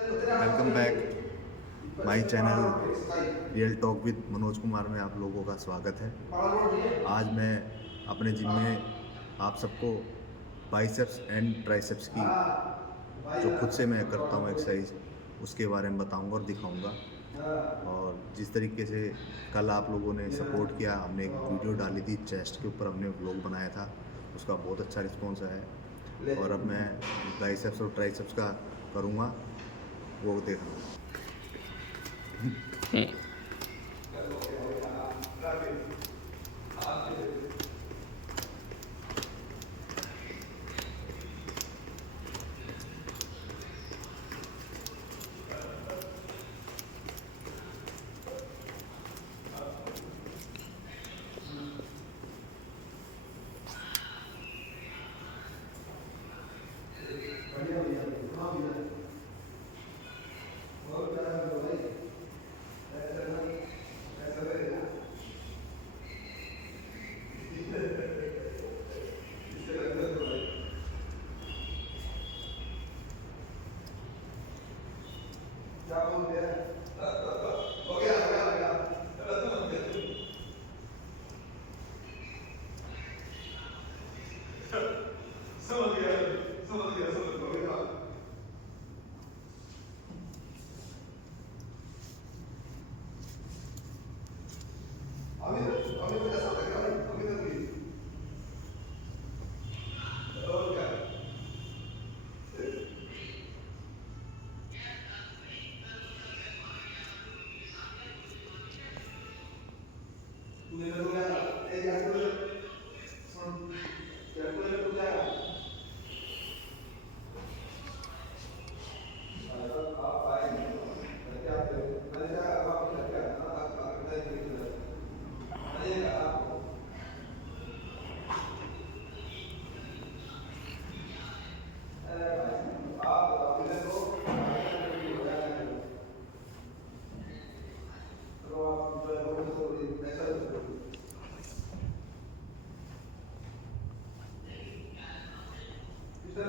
Welcome back my channel real talk with Manoj Kumar में आप लोगों का स्वागत है। आज मैं अपने जिम में आप सबको बाइसेप्स एंड ट्राइसेप्स की जो खुद से मैं करता हूँ एक्सरसाइज उसके बारे में बताऊंगा और दिखाऊंगा। और जिस तरीके से कल आप लोगों ने सपोर्ट किया, हमने एक वीडियो डाली थी चेस्ट के ऊपर, हमने व्लॉग बनाया था, उसका बहुत अच्छा रिस्पॉन्स आया है। और अब मैं बाइसेप्स और ट्राइसेप्स का करूँगा, वो देखना।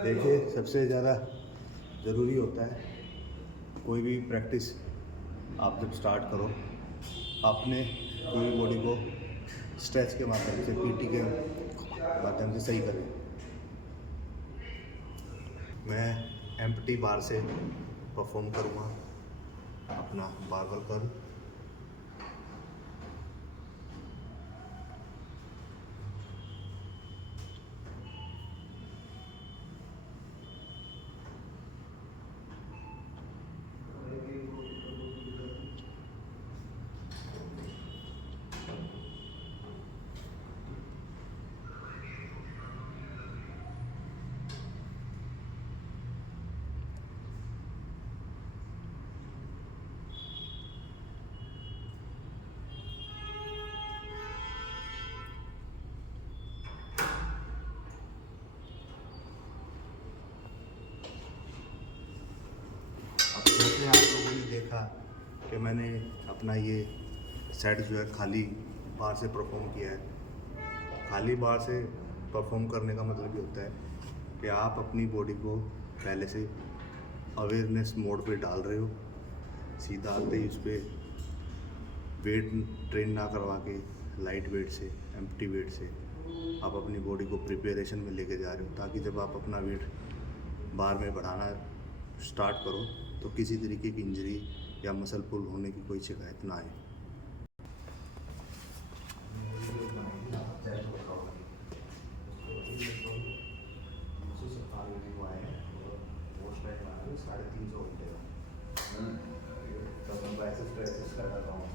देखिए, सबसे ज़्यादा ज़रूरी होता है कोई भी प्रैक्टिस आप जब स्टार्ट करो, आपने पूरी बॉडी को स्ट्रेच के माध्यम से, पीटी के माध्यम से सही करें। मैं एम्प्टी बार से परफॉर्म करूँगा अपना बारबल कर्ल। अब जैसे आप लोगों ने देखा कि मैंने अपना ये सेट जो है खाली बार से परफॉर्म किया है। खाली बार से परफॉर्म करने का मतलब ये होता है कि आप अपनी बॉडी को पहले से अवेयरनेस मोड पे डाल रहे हो। सीधा आते ही उस पर वेट ट्रेन ना करवा के लाइट वेट से, एम्प्टी वेट से आप अपनी बॉडी को प्रिपरेशन में लेके जा रहे हो, ताकि जब आप अपना वेट बार में बढ़ाना स्टार्ट करो तो किसी तरीके की इंजरी या मसल पुल होने की कोई शिकायत ना आए। साढ़े 300 घंटे तब मैं बाइसेप्स कर रहा हूँ।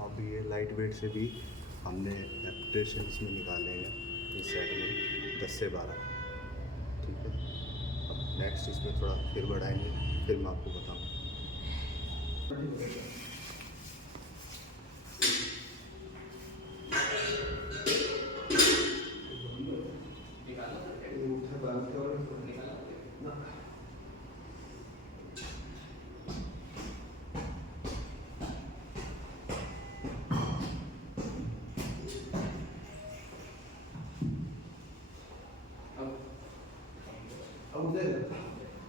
अब ये लाइट वेट से भी हमने रेपुटेशन इसमें निकाले हैं इस सेट में 10 से 12, ठीक है। अब नेक्स्ट इसमें थोड़ा फिर बढ़ाएंगे, फिर मैं आपको बताऊँ।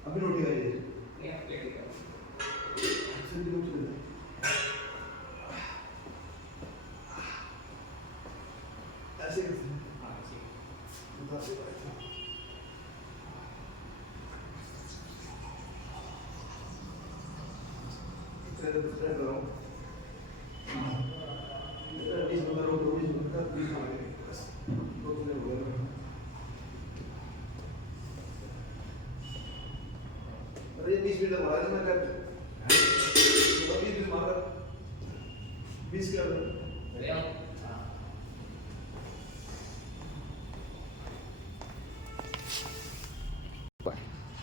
अभी रोटी खाइए। ऐसे अरे 20 मिनट लगा रहा है मैं कर 20 मिनट मार 20 कर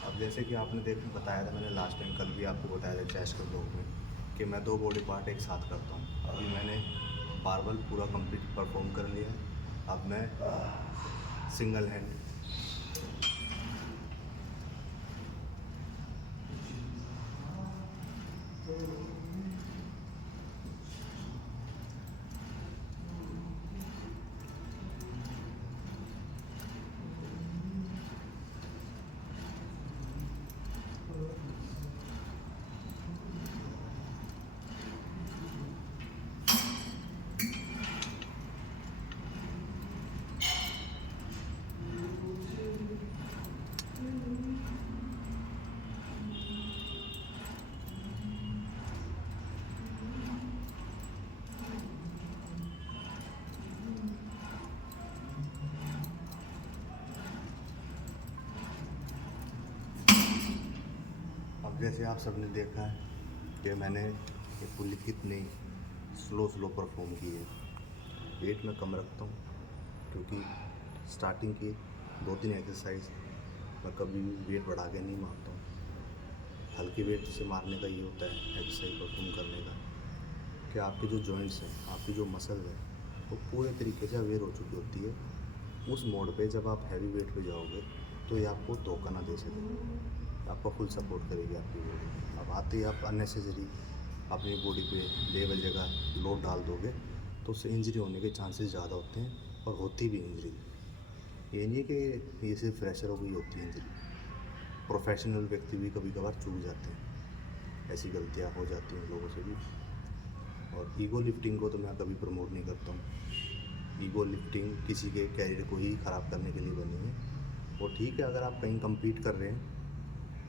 अब जैसे कि आपने बताया था, मैंने लास्ट टाइम कल भी आपको बताया था चेस्ट के ब्लॉक में कि मैं 2 बॉडी पार्ट एक साथ करता हूँ। अभी मैंने बारबल पूरा कंप्लीट परफॉर्म कर लिया। अब मैं सिंगल हैंड जैसे आप सबने देखा है कि मैंने ये पुल्ली कितनी स्लो परफॉर्म की है। वेट मैं कम रखता हूँ क्योंकि स्टार्टिंग की 2-3 एक्सरसाइज मैं कभी भी वेट बढ़ा के नहीं मारता हूँ। हल्की वेट से मारने का ये होता है एक्सरसाइज परफॉर्म करने का कि आपके जो जॉइंट्स हैं, आपकी जो मसल है, वो पूरे तरीके से अवेयर हो चुकी होती है। उस मोड पे जब आप हैवी वेट पे जाओगे तो ये आपको धोखा ना दे सके, आपका फुल सपोर्ट करेगी आपकी बॉडी। अब आते ही आप अननेसेसरी अपनी बॉडी पे लेवल जगह लोड डाल दोगे तो उससे इंजरी होने के चांसेस ज़्यादा होते हैं और होती भी इंजरी। ये नहीं कि ये सिर्फ फ्रेशर हो गई होती है इंजरी। प्रोफेशनल व्यक्ति भी कभी कभार चूक जाते हैं, ऐसी गलतियाँ हो जाती हैं लोगों से भी। और ईगो लिफ्टिंग को तो मैं कभी प्रमोट नहीं करता हूँ। ईगो लिफ्टिंग किसी के कैरियर को ही ख़राब करने के लिए बनी है। वो ठीक है, अगर आप कहीं कम्पीट कर रहे हैं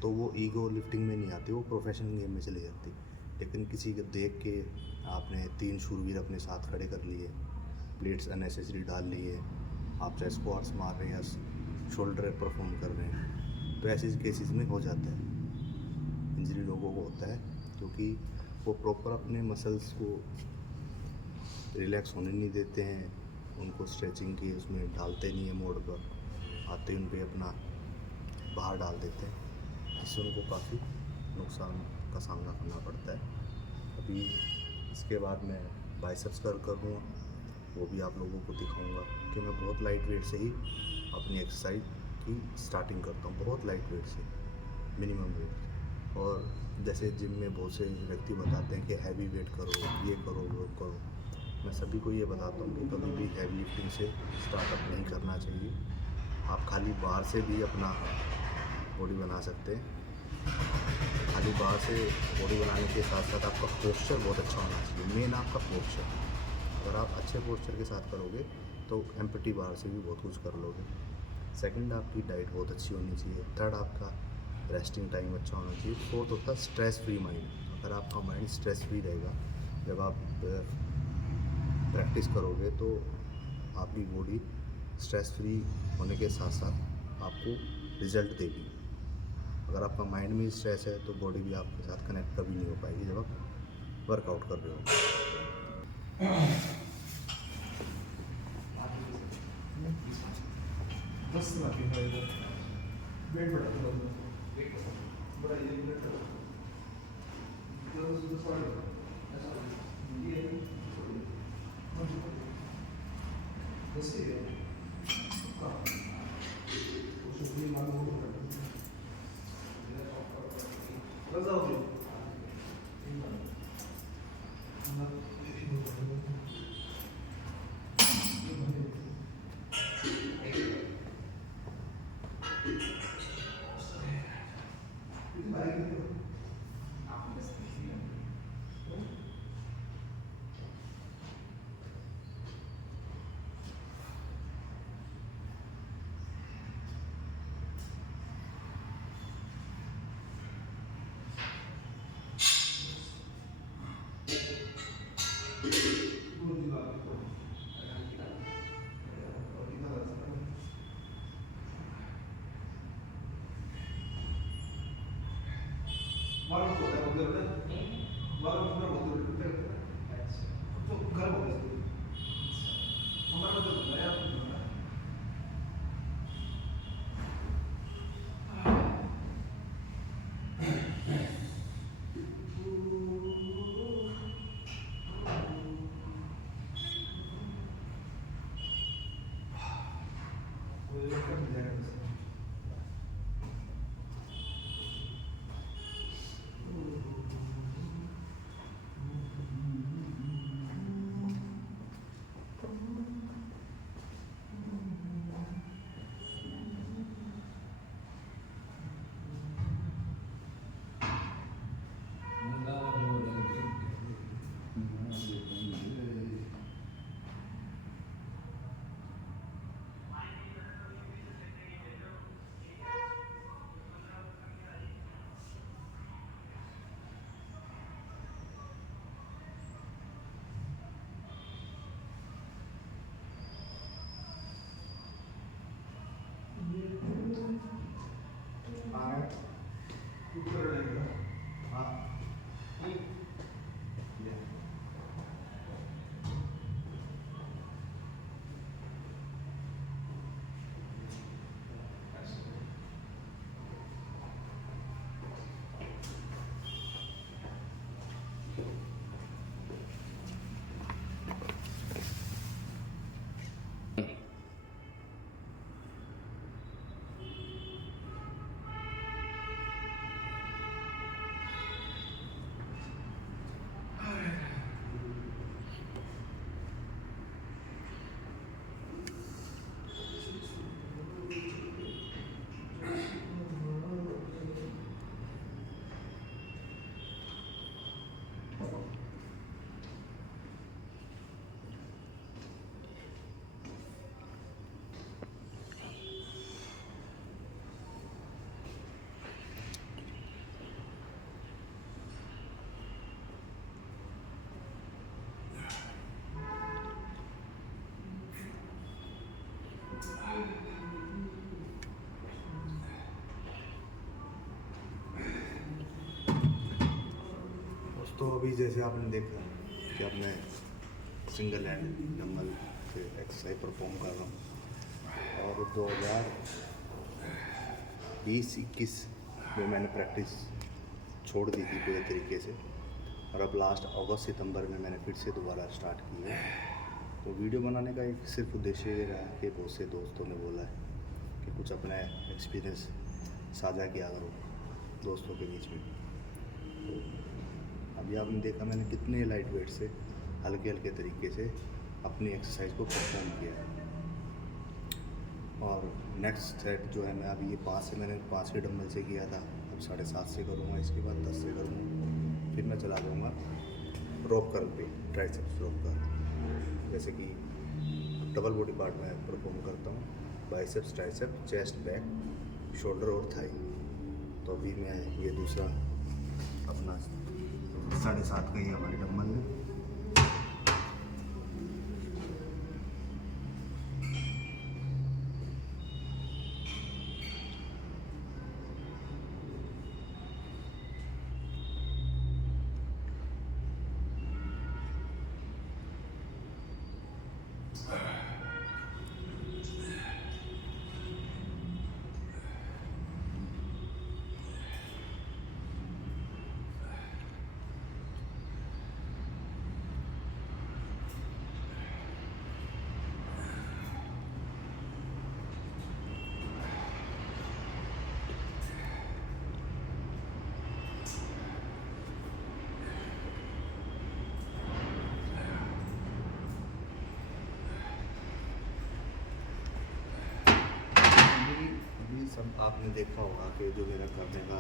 तो वो ईगो लिफ्टिंग में नहीं आती, वो प्रोफेशनल गेम में चली जाती। लेकिन किसी को देख के आपने 3 शूरवीर अपने साथ खड़े कर लिए, प्लेट्स अननेसेसरी डाल लिए, आप चाहे स्क्वाट्स मार रहे हैं या शोल्डर परफॉर्म कर रहे हैं, तो ऐसे केसेस में हो जाता है। इंजरी लोगों को होता है क्योंकि वो प्रॉपर अपने मसल्स को रिलैक्स होने नहीं देते हैं, उनको स्ट्रेचिंग की उसमें डालते नहीं है मोड पर, आते ही उन पर अपना बाहर डाल देते हैं, जिससे उनको काफ़ी नुकसान का सामना करना पड़ता है। अभी इसके बाद मैं बाइसेप्स कर्ल करूँगा, वो भी आप लोगों को दिखाऊंगा कि मैं बहुत लाइट वेट से ही अपनी एक्सरसाइज की स्टार्टिंग करता हूँ, बहुत लाइट वेट से, मिनिमम वेट। और जैसे जिम में बहुत से व्यक्ति बताते हैं कि हैवी वेट करो, ये करो, वो करो, मैं सभी को ये बताता हूँ कि कभी भी हैवी लिफ्टिंग से स्टार्टअप नहीं करना चाहिए। आप खाली बार से भी अपना बॉडी बना सकते हैं। खाली बार से बॉडी बनाने के साथ साथ आपका पोस्चर बहुत अच्छा होना चाहिए, मेन आपका पोस्चर। अगर आप अच्छे पोस्चर के साथ करोगे तो एम्प्टी बार से भी बहुत कुछ कर लोगे। सेकंड, आपकी डाइट बहुत अच्छी होनी चाहिए। थर्ड, आपका रेस्टिंग टाइम अच्छा होना चाहिए। फोर्थ होता है स्ट्रेस फ्री माइंड। अगर आपका माइंड स्ट्रेस फ्री रहेगा, जब आप प्रैक्टिस करोगे तो आपकी बॉडी स्ट्रेस फ्री होने के साथ साथ आपको रिजल्ट देगी। अगर आपका माइंड में स्ट्रेस है तो बॉडी भी आपके साथ कनेक्ट कभी नहीं हो पाएगी जब आप वर्कआउट कर रहे हो। बस बाकी है इधर वेट बढ़ा दो, वेट बड़ा ये वेट करो तो सॉरी ऐसा ये बस ये हां उसे भी मालूम हो रहा है बस आओ जी मालूम होता है उधर ना मालूम पूरा होता है तो घर हो गया हमारा तो नया तो अभी जैसे आपने देखा कि अब मैं सिंगल हैंड डंबल से एक्सरसाइज परफॉर्म कर रहा हूँ, और 2020-21 में मैंने प्रैक्टिस छोड़ दी थी पूरे तरीके से, और अब लास्ट अगस्त सितंबर में मैंने फिर से दोबारा स्टार्ट की है। तो वीडियो बनाने का एक सिर्फ उद्देश्य ये रहा है कि बहुत से दोस्तों ने बोला है कि कुछ अपना एक्सपीरियंस साझा किया करो दोस्तों के बीच में। तो अभी आपने देखा मैंने कितने लाइट वेट से हल्के हल्के तरीके से अपनी एक्सरसाइज को परफॉर्म किया है। और नेक्स्ट सेट जो है मैं अभी ये 5 के डंबल से किया था, अब 7.5 से करूँगा, इसके बाद 10 से करूँगा, फिर मैं चला दूँगा रोप कर्ल पे, ट्राइसेप्स रोप कर्ल। जैसे कि डबल बॉडी पार्ट में परफॉर्म करता हूँ, biceps, tricep, chest, back, shoulder और थाई। तो अभी मैं ये दूसरा अपना 7.5 का ही हमारे डंबल है। अभी सब आपने देखा होगा कि जो मेरा करने का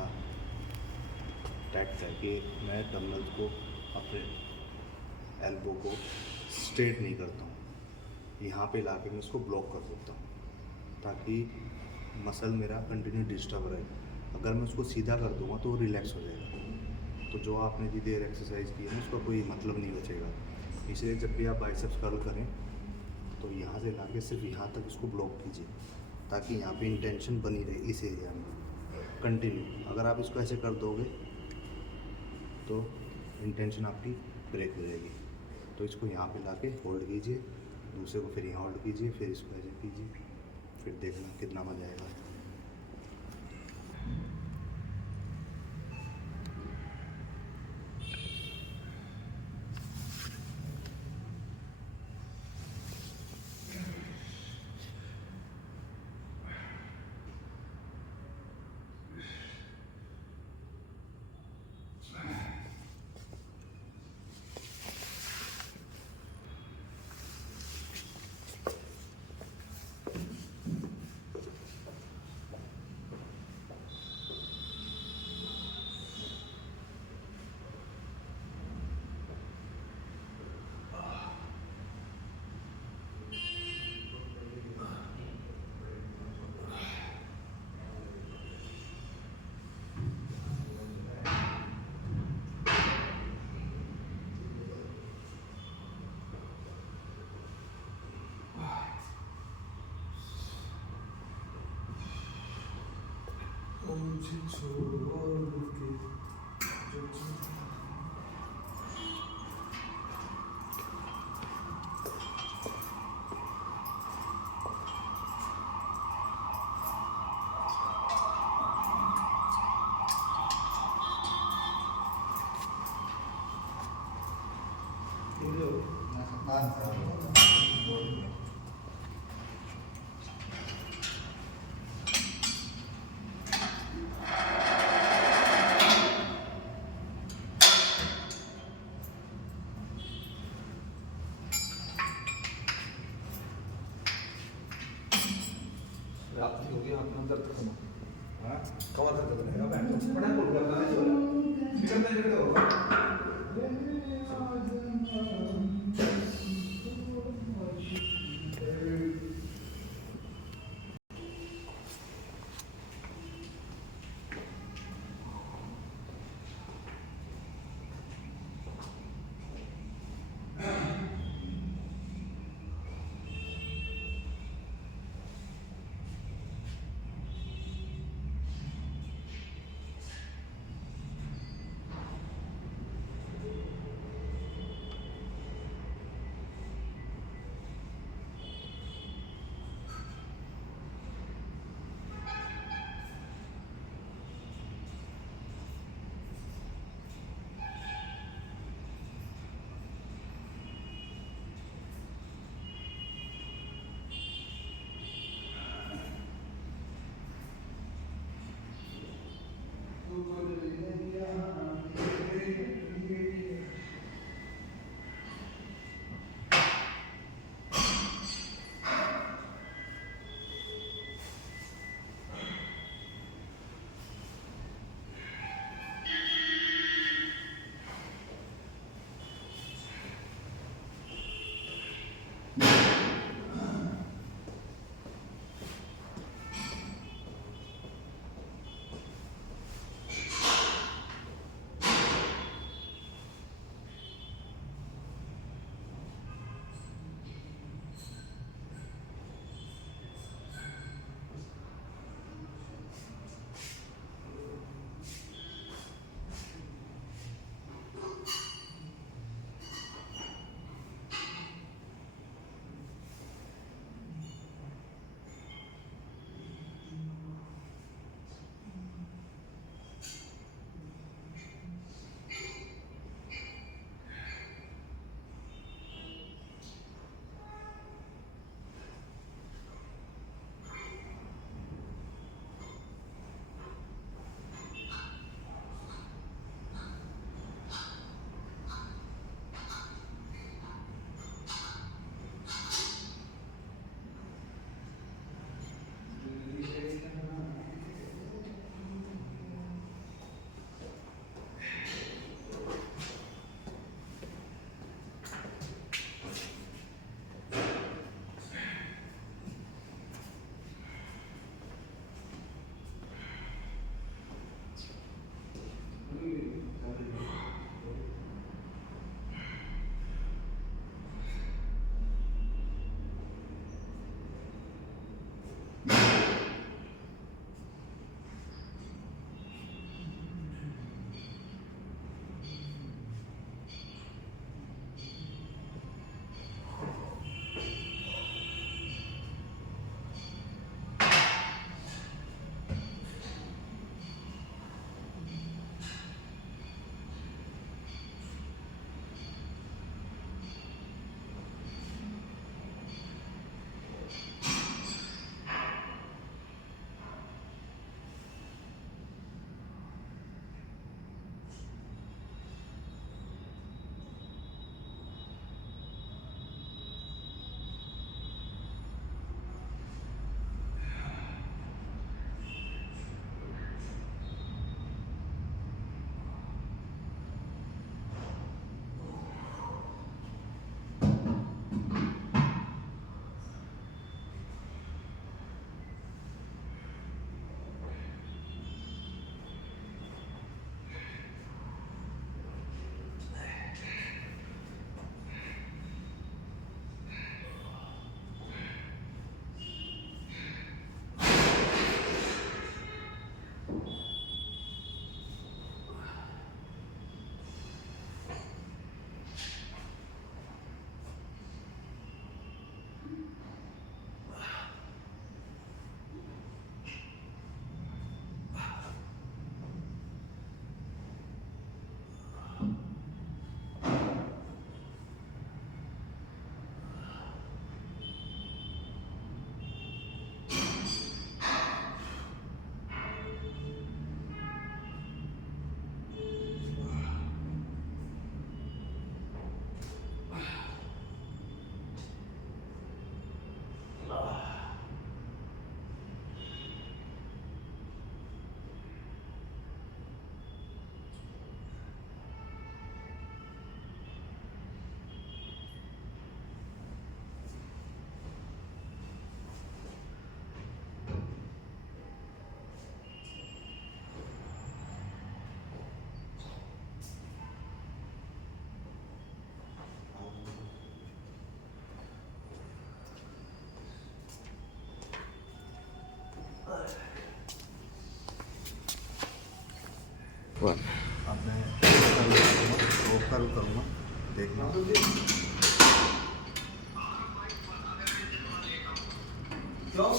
टैक्ट है कि मैं डंबल को अपने एल्बो को स्ट्रेट नहीं करता हूँ, यहाँ पे लाके मैं इसको ब्लॉक कर देता हूँ ताकि मसल मेरा कंटिन्यू डिस्टर्ब रहे। अगर मैं उसको सीधा कर दूँगा तो वो रिलैक्स हो जाएगा, तो जो आपने जितनी देर एक्सरसाइज की है उसका कोई मतलब नहीं बचेगा। इसलिए जब भी आप बाइसेप्स कर्ल करें तो यहाँ से लाके सिर्फ यहाँ तक इसको ब्लॉक कीजिए ताकि यहाँ पे इंटेंशन बनी रहे इस एरिया में कंटिन्यू। अगर आप इसको ऐसे कर दोगे तो इंटेंशन आपकी ब्रेक हो जाएगी। तो इसको यहाँ पे लाके होल्ड कीजिए, दूसरे को फिर यहाँ होल्ड कीजिए, फिर इसको ऐसे कीजिए, फिर देखना कितना मजा आएगा। मुझे छोड़ के रात हो गई, हाथ में दर्द कम कमर दर्द रहेगा। बैठ बड़ा बोल करना है निकलते निकलते होगा। बात अब मैं कर्व करूँगा, देखना। क्यों?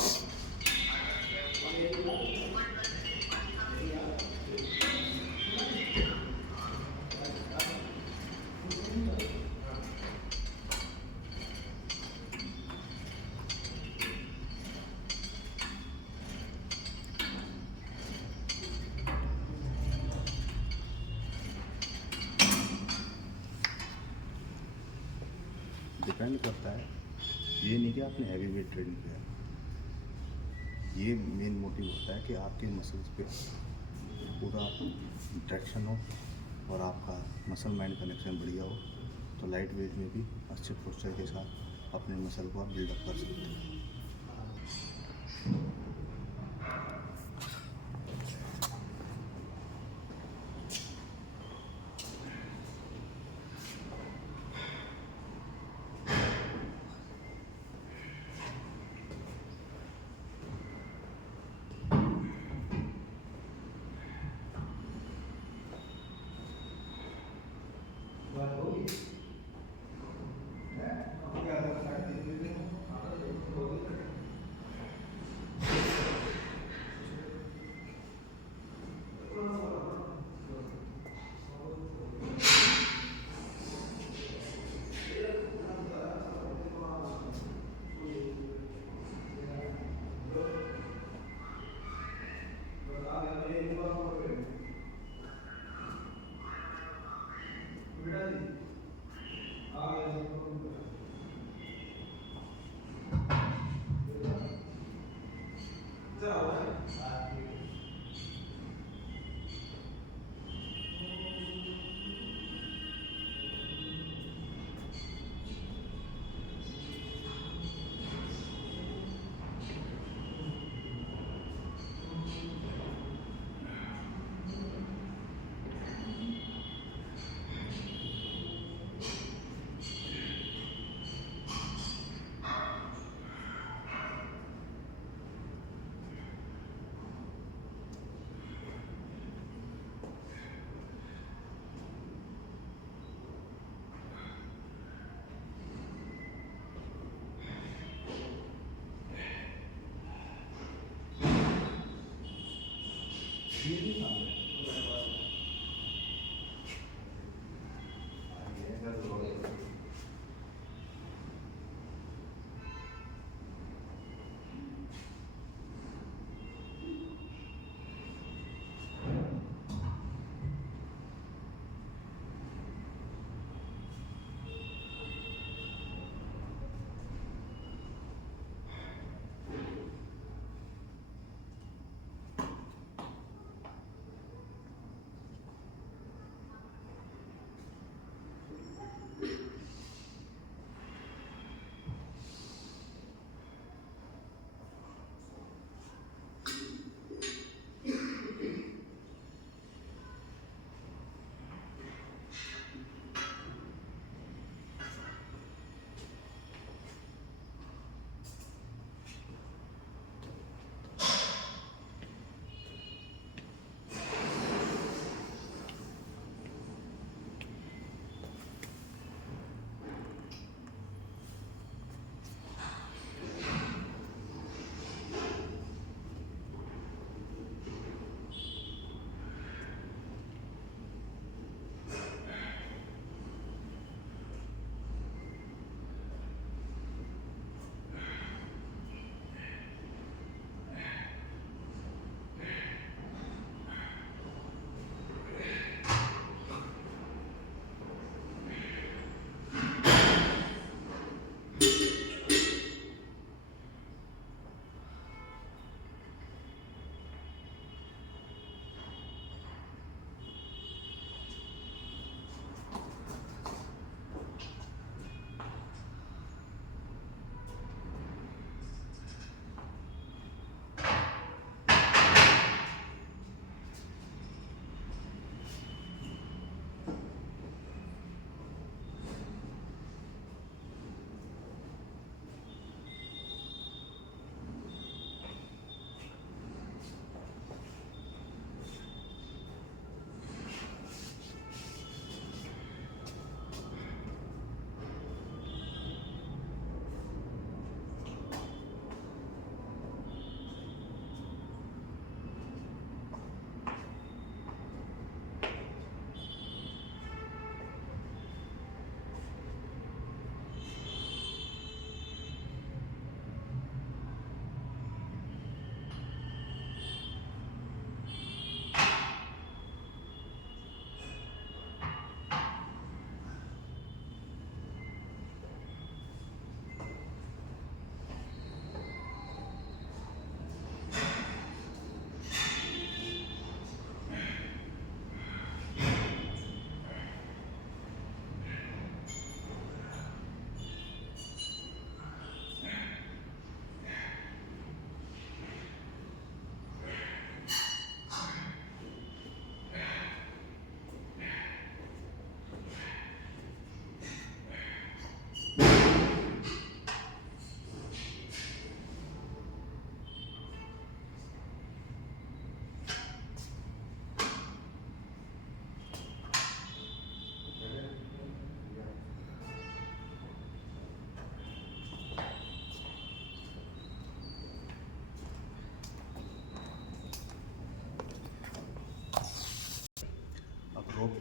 डिपेंड करता है, ये नहीं कि आपने हैवी वेट ट्रेनिंग किया। ये मेन मोटिव होता है कि आपके मसल्स पे पूरा ट्रैक्शन हो और आपका मसल माइंड कनेक्शन बढ़िया हो, तो लाइट वेट में भी अच्छे पोस्चर के साथ अपने मसल को आप बिल्डअप कर सकते हैं। बात होगी? हैं? अब क्या है? साइड दे देते हैं। होगी।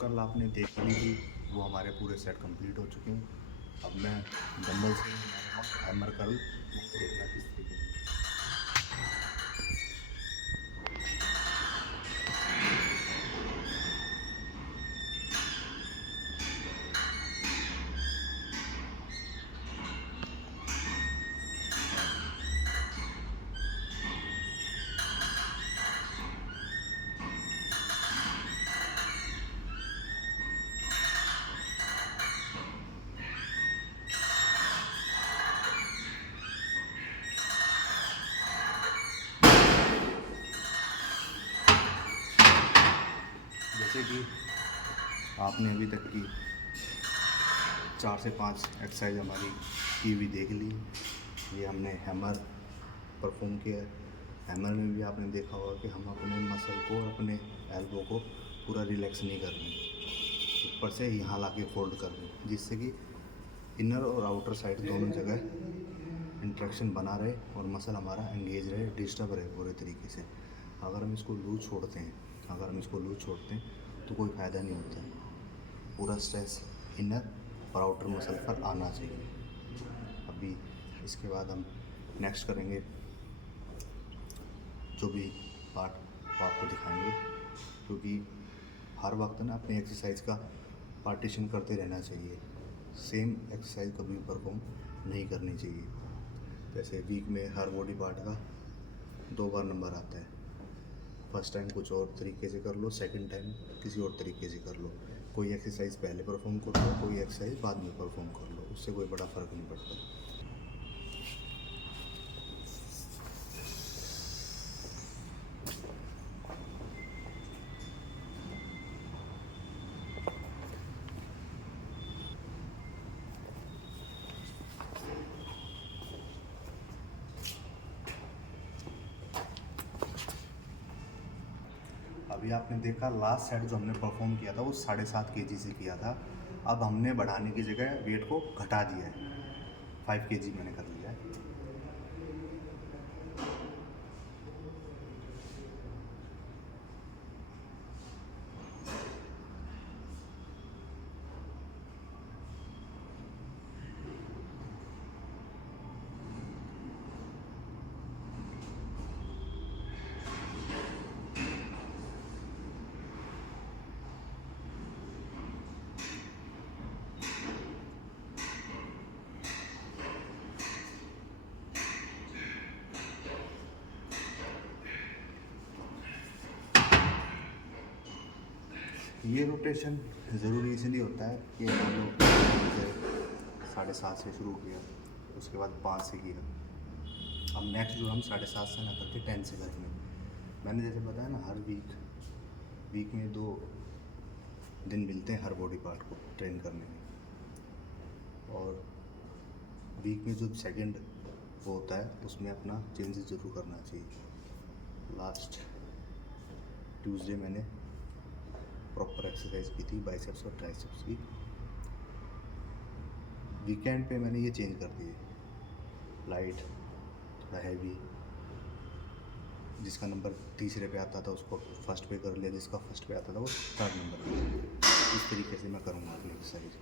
कल आपने देख ली थी, वो हमारे पूरे सेट कंप्लीट हो चुके हैं। अब मैं डंबल से हैमर कर्ल देखना किस तरीके से। जैसे कि आपने अभी तक की 4 से 5 एक्सरसाइज हमारी की हुई देख ली। ये हमने हैमर परफॉर्म किया है। हैमर में भी आपने देखा होगा कि हम अपने मसल को और अपने एल्बो को पूरा रिलैक्स नहीं कर रहे हैं, ऊपर से यहाँ ला के फोल्ड कर रहे हैं, जिससे कि इनर और आउटर साइड दोनों जगह इंट्रैक्शन बना रहे और मसल हमारा एंगेज रहे, डिस्टर्ब रहे पूरे तरीके से। अगर हम इसको लूज छोड़ते हैं तो कोई फ़ायदा नहीं होता है। पूरा स्ट्रेस इनर और आउटर मसल पर आना चाहिए। अभी इसके बाद हम नेक्स्ट करेंगे, जो भी पार्ट वो आपको दिखाएंगे, क्योंकि हर वक्त ना अपनी एक्सरसाइज का पार्टीशन करते रहना चाहिए। सेम एक्सरसाइज कभी परफॉर्म नहीं करनी चाहिए। जैसे वीक में हर बॉडी पार्ट का 2 बार नंबर आता है। फर्स्ट टाइम कुछ और तरीके से कर लो, सेकंड टाइम किसी और तरीके से कर लो। कोई एक्सरसाइज पहले परफॉर्म कर लो, कोई एक्सरसाइज बाद में परफॉर्म कर लो, उससे कोई बड़ा फ़र्क नहीं पड़ता। अभी आपने देखा लास्ट सेट जो हमने परफॉर्म किया था वो 7.5 kg से किया था। अब हमने बढ़ाने की जगह वेट को घटा दिया है, 5 kg मैंने कर लिया है। ये रोटेशन ज़रूरी इसलिए होता है कि हम लोग 7.5 से शुरू किया, उसके बाद 5 से किया। अब नेक्स्ट जो हम 7.5 से ना करके 10 से करेंगे। मैंने जैसे बताया ना, हर वीक में 2 दिन मिलते हैं हर बॉडी पार्ट को ट्रेन करने में। और वीक में जो सेकंड वो होता है उसमें अपना चेंजेस ज़रूर करना चाहिए। लास्ट ट्यूसडे मैंने प्रॉपर एक्सरसाइज की थी बाइसेप्स और ट्राइसेप्स की। वीकेंड पे मैंने ये चेंज कर दिए, लाइट थोड़ा हैवी। जिसका नंबर तीसरे पे आता था उसको फर्स्ट पे कर लिया, जिसका फर्स्ट पे आता था वो थर्ड नंबर पे कर लिया। इस तरीके से मैं करूँगा अपनी एक्सरसाइज।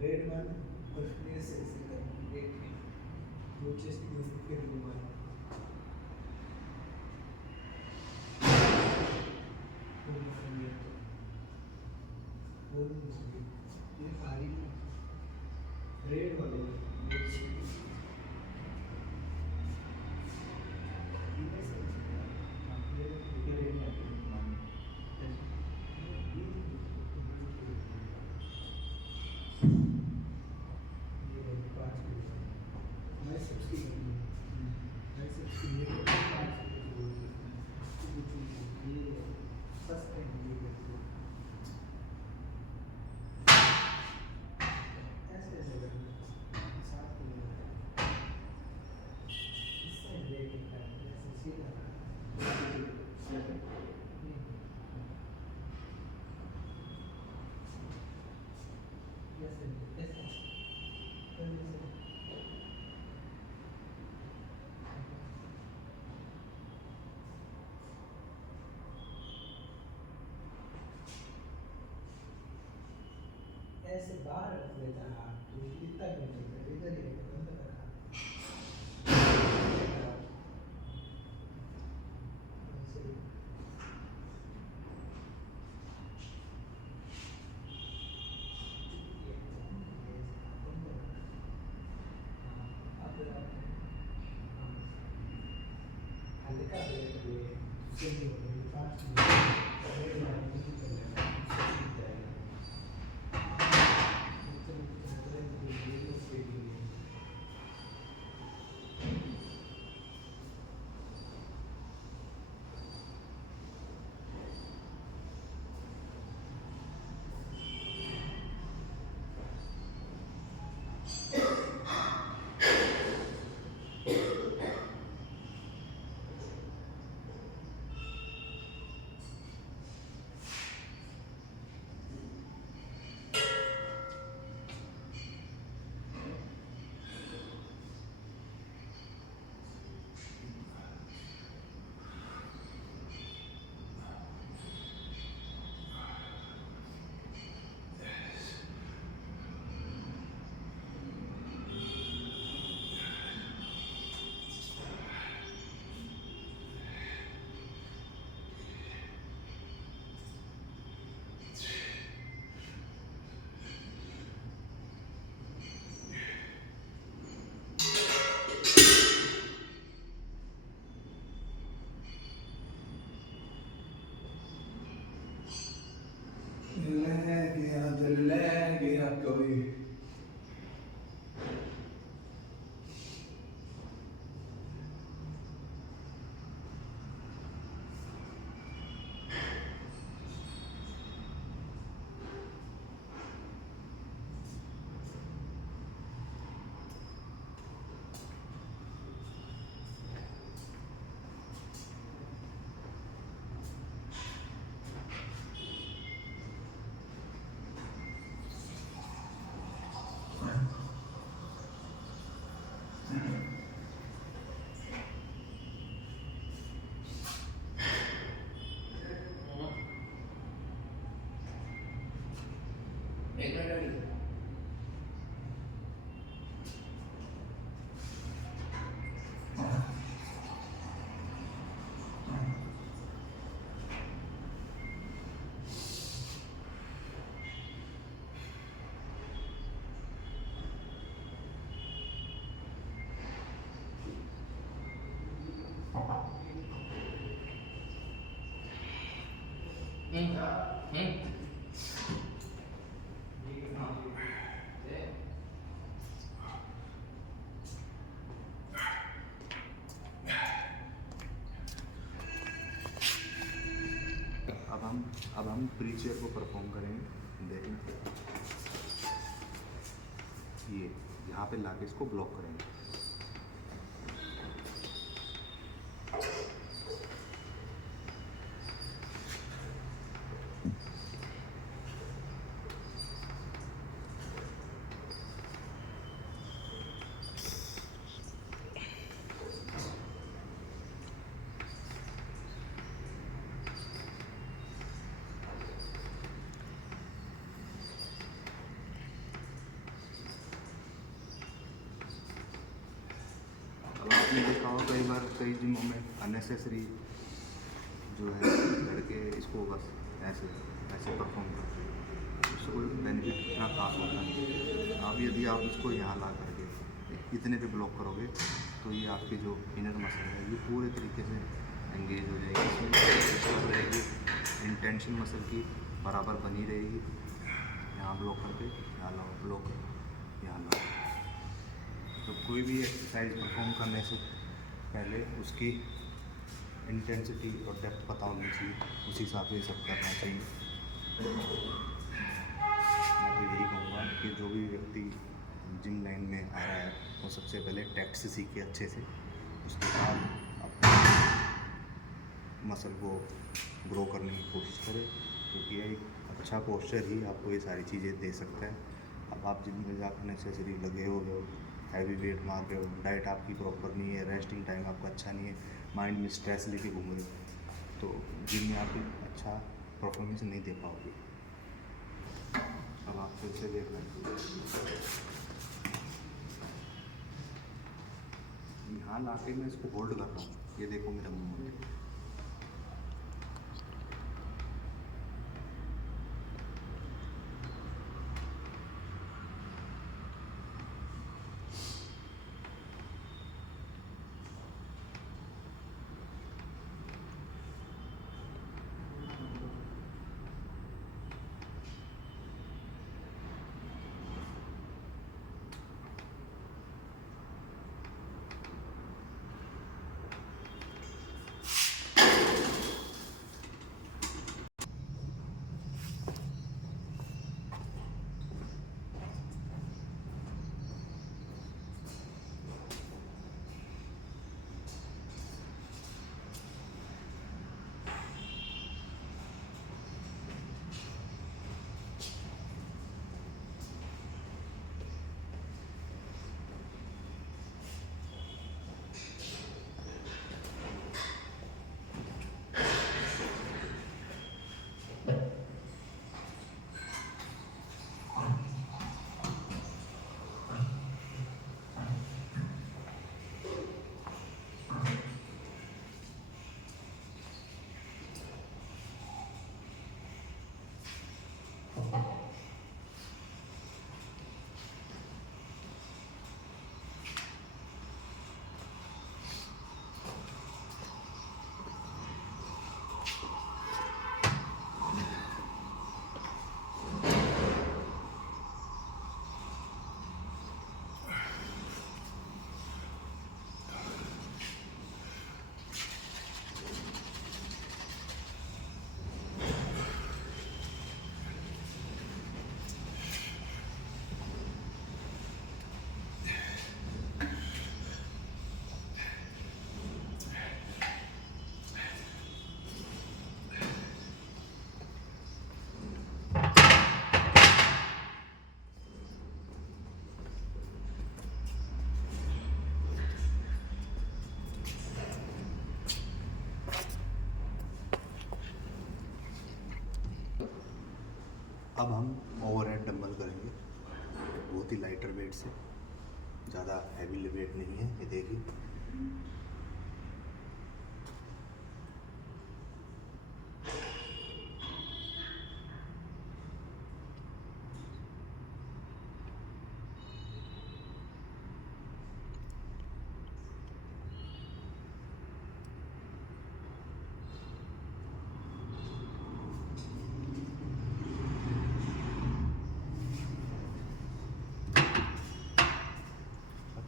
रेड वन और फिर से ऐसे करना रेड दो चेस्ट की मस्ती फिर घुमाना ये सारी रेड वाले ऐसे बाहर रख देता हाथ तो इतना भी नहीं करता इधर ही बंद रखा हल्का गया कोई अब हम प्री चेयर को परफॉर्म करेंगे। देखें ये यहाँ पे लाके इसको ब्लॉक करेंगे। आपने देखा होगा कई बार कई जिमों में अननेसेसरी जो है लड़के इसको बस ऐसे ऐसे परफॉर्म करते हैं, उससे कोई बेनिफिट इतना खास होता नहीं है। अब यदि आप इसको यहाँ ला करके इतने पे ब्लॉक करोगे तो ये आपकी जो इनर मसल है ये पूरे तरीके से एंगेज हो जाएगी, इसमें डिस्टर्ब रहेगी, इंटेंशन मसल की बराबर बनी रहेगी। यहाँ ब्लॉक करके यहाँ लाओ, ब्लॉक करके यहाँ लाओ। तो कोई भी एक्सरसाइज परफॉर्म करने से पहले उसकी इंटेंसिटी और डेप्थ पता होनी चाहिए, उसी हिसाब से सब करना चाहिए। मैं तो यही कहूँगा कि जो भी व्यक्ति जिम लाइन में आ रहा है वो सबसे पहले टैक्स सीखे अच्छे से, उसके बाद अपने मसल को ग्रो करने की कोशिश करे, क्योंकि एक अच्छा पोस्चर ही आपको ये सारी चीज़ें दे सकता है। अब आप जिम में जाकर नेसेसरी लगे हो, हैवी वेट मार रहे हो, डाइट आपकी प्रॉपर नहीं है, रेस्टिंग टाइम आपका अच्छा नहीं है, माइंड में स्ट्रेस लेके घूम रहे हो, तो जिम में आप अच्छा परफॉर्मेंस नहीं दे पाओगे। अब आप फिर से देख रहे हैं, यहाँ ला के मैं इसको होल्ड कर रहा हूँ, ये देखो मेरा मूवमेंट। अब हम ओवरहेड डंबल करेंगे, बहुत ही लाइटर वेट से, ज़्यादा हैवी वेट नहीं है। ये देखिए,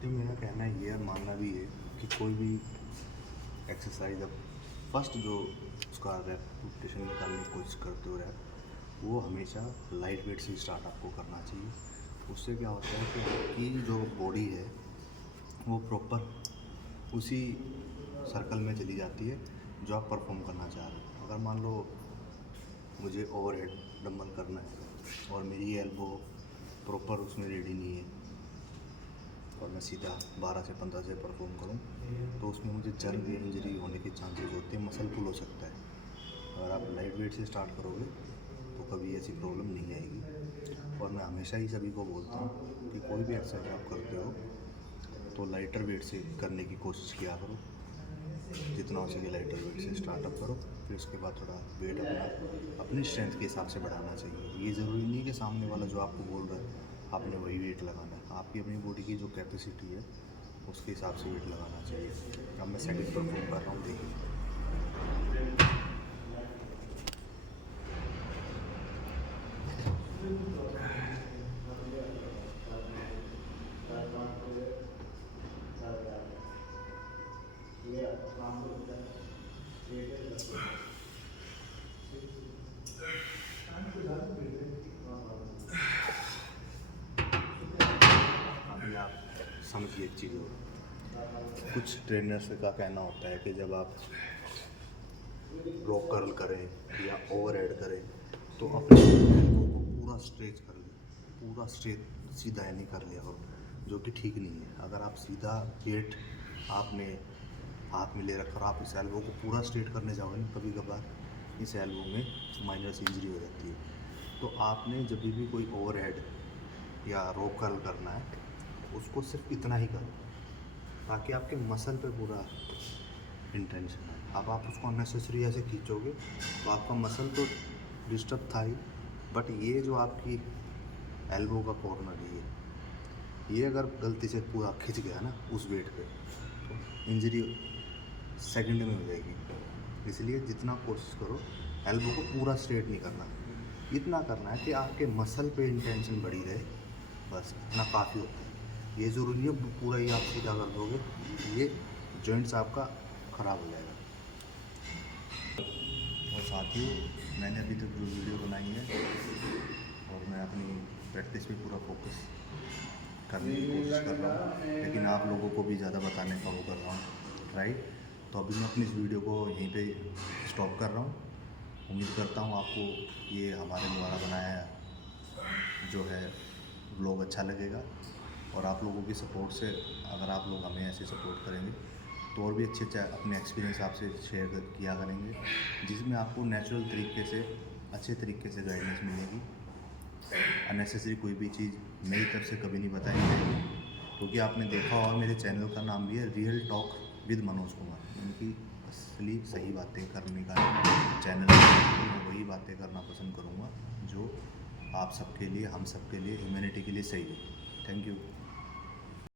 मेरा कहना ये और मानना भी है कि कोई भी एक्सरसाइज अब फर्स्ट जो उसका रेपिटेशन निकालने की कोशिश करते हो रैप, वो हमेशा लाइट वेट से स्टार्ट आपको करना चाहिए। उससे क्या होता है कि आपकी जो बॉडी है वो प्रॉपर उसी सर्कल में चली जाती है जो आप परफॉर्म करना चाह रहे हो। अगर मान लो मुझे ओवरहेड डंबल करना है और मेरी एल्बो प्रॉपर उसमें रेडी नहीं है और मैं सीधा 12 से 15 से परफॉर्म करूं, तो उसमें मुझे जर्म इंजरी होने के चांसेस होते हैं, मसल पुल हो सकता है। अगर आप लाइट वेट से स्टार्ट करोगे तो कभी ऐसी प्रॉब्लम नहीं आएगी। और मैं हमेशा ही सभी को बोलता हूँ कि कोई भी एक्सरसाइज आप करते हो तो लाइटर वेट से करने की कोशिश किया करो, जितना हो सके लाइटर वेट से स्टार्टअप करो। फिर उसके बाद थोड़ा वेट अपना अपनी स्ट्रेंथ के हिसाब से बढ़ाना चाहिए। ये ज़रूरी नहीं कि सामने वाला जो आपको बोल रहा है आपने वही वेट लगाना है। आपकी अपनी बॉडी की जो कैपेसिटी है उसके हिसाब से वेट लगाना चाहिए। अब मैं सेकंड परफॉर्म कर रहा हूँ, देखिए। अभी आप समझिए एक चीज़ और, कुछ ट्रेनर्स का कहना होता है कि जब आप रॉ कर्ल करें या ओवर हेड करें तो अपने एल्बो को पूरा स्ट्रेच कर लें, पूरा स्ट्रेच सीधा नहीं कर लिया करो, जो कि ठीक नहीं है। अगर आप सीधा वेट आपने हाथ में ले रखकर आप इस एल्बो को पूरा स्ट्रेट करने जाओगे ना, कभी कभार इस एल्बो में माइनर इंजरी हो जाती है। तो आपने जब भी कोई ओवर हेड या रॉ कर्ल करना है उसको सिर्फ इतना ही करो ताकि आपके मसल पे पूरा इंटेंशन है। अब आप उसको अननेसेसरी ऐसे खींचोगे तो आपका मसल तो डिस्टर्ब था ही, बट ये जो आपकी एल्बो का कॉर्नर है ये अगर गलती से पूरा खिंच गया ना उस वेट पे तो इंजरी सेकंड में हो जाएगी। इसलिए जितना कोशिश करो एल्बो को पूरा स्ट्रेट नहीं करना, इतना करना है कि आपके मसल पे इंटेंशन बढ़ी रहे, बस इतना काफ़ी होता है। ये ज़रूरी नहीं है पूरा ही आप सीधा कर दोगे, ये जॉइंट्स आपका ख़राब हो जाएगा। और साथियों, मैंने अभी तक जो वीडियो बनाई है और मैं अपनी प्रैक्टिस पे पूरा फोकस करने की कोशिश कर रहा हूँ, लेकिन आप लोगों को भी ज़्यादा बताने का वो कर रहा हूँ, राइट। तो अभी मैं अपनी इस वीडियो को यहीं पे स्टॉप कर रहा हूँ। उम्मीद करता हूँ आपको ये हमारे द्वारा बनाया जो है व्लॉग अच्छा लगेगा, और आप लोगों की सपोर्ट से अगर आप लोग हमें ऐसे सपोर्ट करेंगे तो और भी अच्छे अपने एक्सपीरियंस आपसे शेयर किया करेंगे, जिसमें आपको नेचुरल तरीके से अच्छे तरीके से गाइडेंस मिलेगी। अननेसेसरी कोई भी चीज़ मेरी तरफ से कभी नहीं बताई जाएगी, क्योंकि आपने देखा होगा मेरे चैनल का नाम भी है real talk with Manoj Kumar. उनकी असली सही बातें करने का चैनल है, मैं वही बातें करना पसंद करूँगा जो आप सबके लिए, हम सबके लिए, ह्यूमैनिटी के लिए सही है। Thank you.